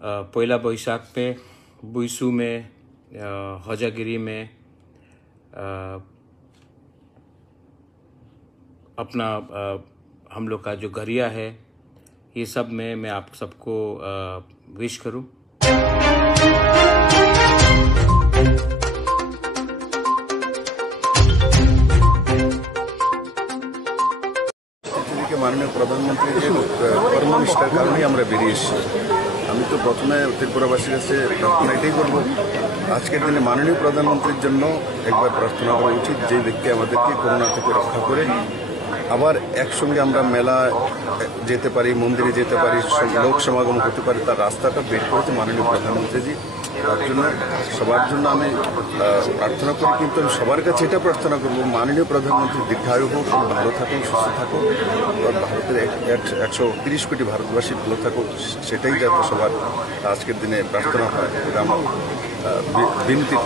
पहला बैसाख पे बुइसू में हजागिरी में अपना हम लोग का जो घरिया है, ये सब में मैं आप सबको विश करूं। माननीय प्रधानमंत्री कर्मनिष्ठार कारण আমরা বেরিয়ে এসেছি। আমি তো প্রথমে ত্রিপুরাবাসীর কাছে প্রার্থনা এটাই করব, আজকের দিনে মাননীয় প্রধানমন্ত্রীর জন্য একবার প্রার্থনা করা উচিত, যে ব্যক্তি আমাদেরকে করোনা থেকে রক্ষা করে আবার একসঙ্গে আমরা মেলা যেতে পারি, মন্দিরে যেতে পারি, লোক সমাগম হতে পারি, তার রাস্তাটা বের করেছে মাননীয় প্রধানমন্ত্রীজি। তার জন্য সবার জন্য আমি প্রার্থনা করি, কিন্তু আমি সবার কাছে এটা প্রার্থনা করবো, মাননীয় প্রধানমন্ত্রী দীর্ঘায়ু হোক, ভালো থাকুন, সুস্থ থাকুন, ভারতের 130 কোটি ভারতবাসী ভালো থাকুক, সেটাই যাতে সবার আজকের দিনে প্রার্থনা হয়, এটা আমার বিনতি।